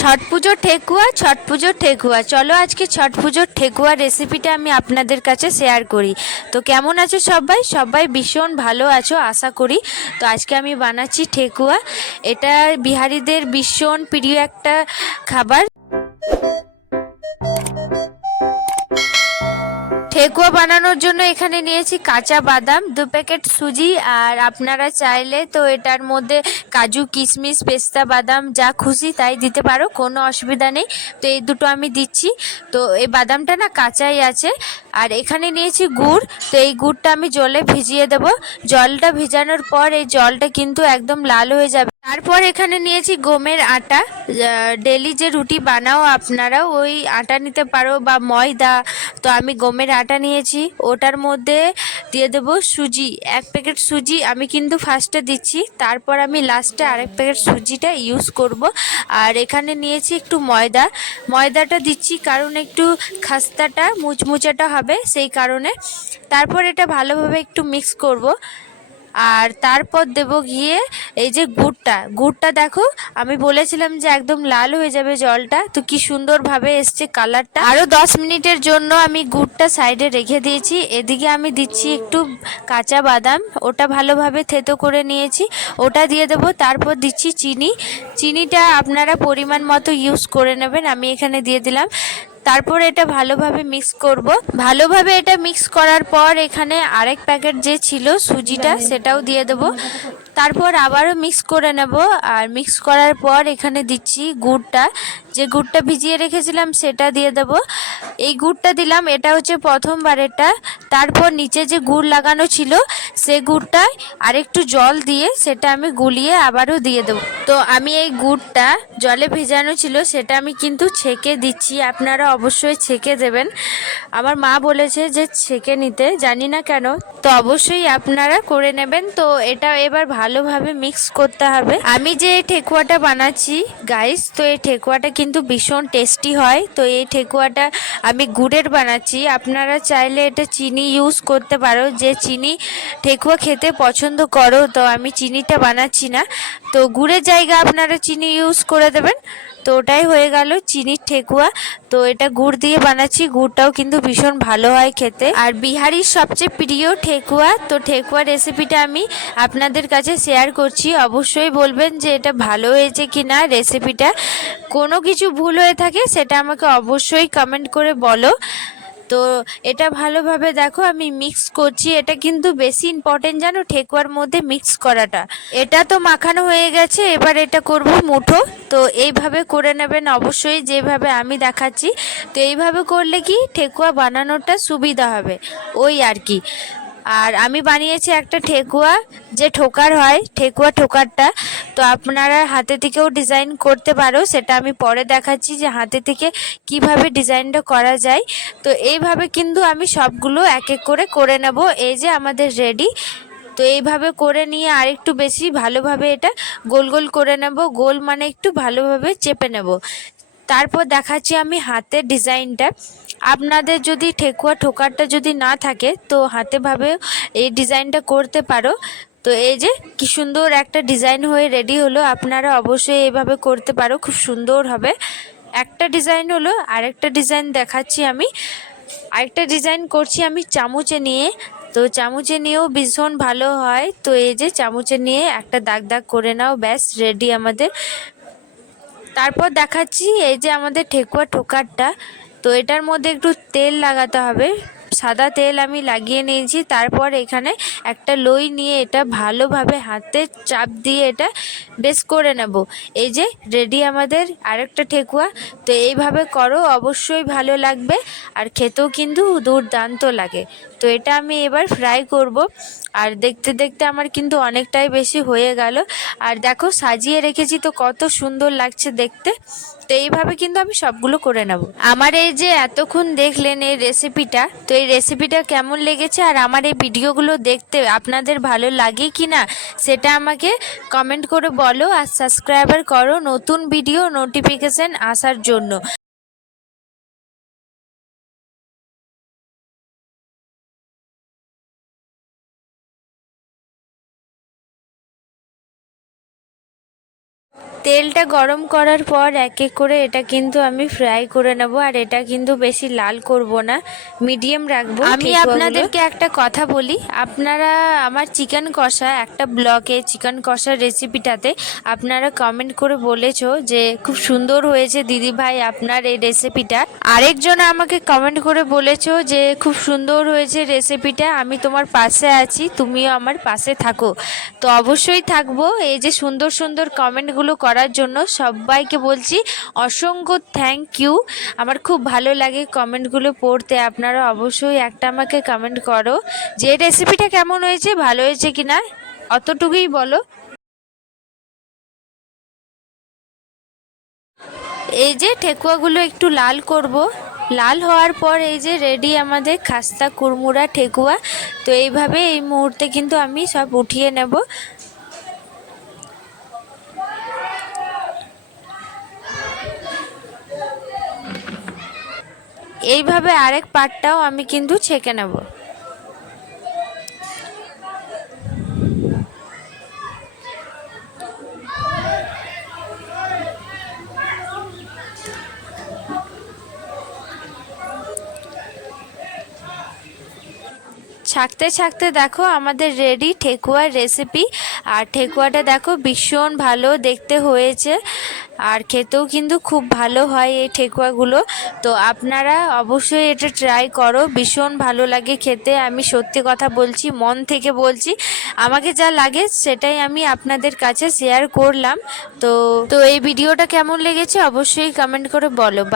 ছট পুজোর ঠেকুয়া, ছট পুজোর ঠেকুয়া। চলো আজকে ছট পুজোর ঠেকুয়া রেসিপিটা আমি আপনাদের কাছে শেয়ার করি। তো কেমন আছো সবাই? সবাই ভীষণ ভালো আছো, আশা করি। তো আজকে আমি বানাচ্ছি ঠেকুয়া। এটা বিহারিদের ভীষণ প্রিয় একটা খাবার। ঠেকুয়া বানানোর জন্য এখানে নিয়েছি কাঁচা বাদাম, দু প্যাকেট সুজি, আর আপনারা চাইলে তো এটার মধ্যে কাজু, কিশমিশ, পেস্তা, বাদাম যা খুশি তাই দিতে পারো, কোনো অসুবিধা নেই। তো এই দুটো আমি দিচ্ছি। তো এই বাদামটা না কাঁচাই আছে। আর এখানে নিয়েছি গুড়। তো এই গুড়টা আমি জলে ভিজিয়ে দেব। জলটা ভিজানোর পর এই জলটা কিন্তু একদম লাল হয়ে যাবে। তারপর এখানে নিয়েছি গমের আটা। ডেলি যে রুটি বানাও আপনারা ওই আটা নিতে পারো বা ময়দা। তো আমি গমের আটা নিয়েছি, ওটার মধ্যে দিয়ে দেবো সুজি, এক প্যাকেট সুজি আমি কিন্তু ফার্স্টে দিচ্ছি, তারপর আমি লাস্টে আরেক প্যাকেট সুজিটা ইউজ করব। আর এখানে নিয়েছি একটু ময়দা, ময়দাটা দিচ্ছি কারণ একটু খাস্তাটা, মুচমুচাটা হবে সেই কারণে। তারপর এটা ভালোভাবে একটু মিক্স করব। আর তারপর দেব গিয়ে এই যে গুড়টা। গুড়টা দেখো, আমি বলেছিলাম যে একদম লাল হয়ে যাবে জলটা। তো কি সুন্দরভাবে এসছে কালারটা। আরও দশ মিনিটের জন্য আমি গুড়টা সাইডে রেখে দিয়েছি। এদিকে আমি দিচ্ছি একটু কাঁচা বাদাম। ওটা ভালোভাবে থেতো করে নিয়েছি। ওটা দিয়ে দেবো, তারপর দিচ্ছি চিনি। চিনিটা আপনারা পরিমাণ মতো ইউজ করে নেবেন। আমি এখানে দিয়ে দিলাম। তারপর এটা ভালোভাবে মিক্স করব। ভালোভাবে এটা মিক্স করার পর এখানে আরেক প্যাকেট যে ছিল সুজিটা, সেটাও দিয়ে দেবো। তারপর আবারও মিক্স করে নেব। আর মিক্স করার পর এখানে দিচ্ছি গুড়টা। যে গুড়টা ভিজিয়ে রেখেছিলাম সেটা দিয়ে দেব। এই গুড়টা দিলাম, এটা হচ্ছে প্রথমবারেরটা। তারপর নিচে যে গুড় লাগানো ছিল, সে গুড়টায় আরেকটু জল দিয়ে সেটা আমি গুলিয়ে আবারও দিয়ে দেবো। তো আমি এই গুড়টা জলে ভেজানো ছিল, সেটা আমি কিন্তু ছেঁকে দিচ্ছি। আপনারা অবশ্যই ছেঁকে দেবেন। আমার মা বলেছে যে ছেঁকে নিতে, জানি না কেন। তো অবশ্যই আপনারা করে নেবেন। তো এটা এবার ভালোভাবে মিক্স করতে হবে। আমি যে ঠেকুয়াটা বানাচ্ছি গাইস তো এই ঠেকুয়াটা কিন্তু ভীষণ টেস্টি হয়। তো এই ঠেকুয়াটা আমি গুড়ের বানাচ্ছি। আপনারা চাইলে এটা চিনি ইউজ করতে পারো। যে চিনি ঠেকুয়া খেতে পছন্দ করো, তো আমি চিনিটা বানাচ্ছি না। তো গুড়ের জায়গা আপনারা চিনি ইউজ করে দেবেন। তো ওটাই হয়ে গেল চিনির ঠেকুয়া। তো এটা গুড় দিয়ে বানাচ্ছি, গুড়টাও কিন্তু ভীষণ ভালো হয় খেতে। আর বিহারির সবচেয়ে প্রিয় ঠেকুয়া, তো ঠেকুয়া রেসিপিটা আমি আপনাদের কাছে শেয়ার করছি। অবশ্যই বলবেন যে এটা ভালো হয়েছে কি না রেসিপিটা কোনো কিছু ভুল হয়ে থাকে সেটা আমাকে অবশ্যই কমেন্ট করে বলো। তো এটা ভালোভাবে দেখো, আমি মিক্স করছি। এটা কিন্তু বেশি ইম্পর্টেন্ট জানো, ঠেকুয়ার মধ্যে মিক্স করাটা। এটা তো মাখানো হয়ে গেছে, এবার এটা করব মুঠো। তো এইভাবে করে নেবেন অবশ্যই, যেভাবে আমি দেখাচ্ছি। তো এইভাবে করলে কি, ঠেকুয়া বানানোটা সুবিধা হবে। ওই আর কি। আর আমি বানিয়েছি একটা ঠেকুয়া যে ঠোকার হয়, ঠেকুয়া ঠোকারটা। তো আপনারা হাতে থেকেও ডিজাইন করতে পারো। সেটা আমি পরে দেখাচ্ছি যে হাতে থেকে কীভাবে ডিজাইনটা করা যায়। তো এইভাবে কিন্তু আমি সবগুলো এক এক করে করে নেব। এই যে আমাদের রেডি তো এইভাবে করে নিয়ে আরেকটু বেশি ভালোভাবে এটা গোল গোল করে নেব। গোল মানে একটু ভালোভাবে চেপে নেব। তারপর দেখাচ্ছি আমি হাতের ডিজাইনটা। আপনাদের যদি ঠেকুয়া ঠোকারটা যদি না থাকে, তো হাতে ভাবে এই ডিজাইনটা করতে পারো। তো এই যে কি সুন্দর একটা ডিজাইন হয়ে রেডি হলো, আপনারা অবশ্যই এভাবে করতে পারো, খুব সুন্দর হবে। একটা ডিজাইন হলো, আরেকটা ডিজাইন দেখাচ্ছি আমি। আরেকটা ডিজাইন করছি আমি চামচে নিয়ে। তো চামচে নিয়েও ভীষণ ভালো হয়। তো এই যে চামচে নিয়ে একটা দাগ দাগ করে নাও, ব্যাস রেডি আমাদের। তারপর দেখাচ্ছি এই যে আমাদের ঠেকুয়া ঠোকারটা তো এটার মধ্যে একটু তেল লাগাতে হবে। সাদা তেল আমি লাগিয়ে নিয়েছি, তারপর এখানে একটা লই নিয়ে এটা ভালোভাবে হাতে চাপ দিয়ে এটা বেশ করে নেব। এই যে রেডি আমাদের আরেকটা ঠেকুয়া, তো এইভাবে করো, অবশ্যই ভালো লাগবে আর খেতেও কিন্তু দুর্দান্ত লাগে। তো এটা আমি এবার ফ্রাই করব। আর দেখতে দেখতে আমার কিন্তু অনেকটাই বেশি হয়ে গেল। আর দেখো সাজিয়ে রেখেছি তো কত সুন্দর লাগছে দেখতে। তো এইভাবে কিন্তু আমি সবগুলো করে নেব। আমার এই যে এতক্ষণ দেখলেন এই রেসিপিটা তো এই রেসিপিটা কেমন লেগেছে আর আমার এই ভিডিওগুলো দেখতে আপনাদের ভালো লাগে কি না, সেটা আমাকে কমেন্ট করে বলো আর সাবস্ক্রাইবার করো নতুন ভিডিও নোটিফিকেশান আসার জন্য। তেলটা গরম করার পর এক এক করে এটা কিন্তু আমি ফ্রাই করে নেব আর এটা কিন্তু বেশি লাল করব না মিডিয়াম রাখব আমি আপনাদেরকে একটা কথা বলি আপনারা আমার চিকেন কষা একটা ব্লগে চিকেন কষার রেসিপিটাতে আপনারা কমেন্ট করে বলেছ যে খুব সুন্দর হয়েছে দিদি ভাই আপনার এই রেসিপিটা আরেকজন আমাকে কমেন্ট করে বলেছ যে খুব সুন্দর হয়েছে রেসিপিটা আমি তোমার পাশে আছি তুমিও আমার পাশে থাকো। তো অবশ্যই থাকব এই যে সুন্দর সুন্দর কমেন্টগুলো করার জন্য সবাইকে বলছি অসংখ্য থ্যাংক ইউ আমার খুব ভালো লাগে কমেন্টগুলো পড়তে। আপনারা অবশ্যই একটা আমাকে কমেন্ট করো যে রেসিপিটা কেমন হয়েছে, ভালো হয়েছে কি না অতটুকুই বলো। এই যে ঠেকুয়াগুলো একটু লাল করব। লাল হওয়ার পর এই যে রেডি আমাদের খাস্তা কুড়মুড়া ঠেকুয়া। তো এইভাবে এই মুহূর্তে কিন্তু আমি সব উঠিয়ে নেব। এইভাবে আরেক পাটটাও আমি কিন্তু ছেঁকে নেব। ছাকতে ছাকতে দেখো আমাদের রেডি ঠেকুয়ার রেসিপি আর ঠেকুয়াটা দেখো ভীষণ ভালো দেখতে হয়েছে। আর খেতেও কিন্তু খুব ভালো হয় এই ঠেকুয়াগুলো। তো আপনারা অবশ্যই এটা ট্রাই করো, ভীষণ ভালো লাগে খেতে। আমি সত্যি কথা বলছি, মন থেকে বলছি, আমাকে যা লাগে সেটাই আমি আপনাদের কাছে শেয়ার করলাম। তো তো এই ভিডিওটা কেমন লেগেছে অবশ্যই কমেন্ট করে বলো।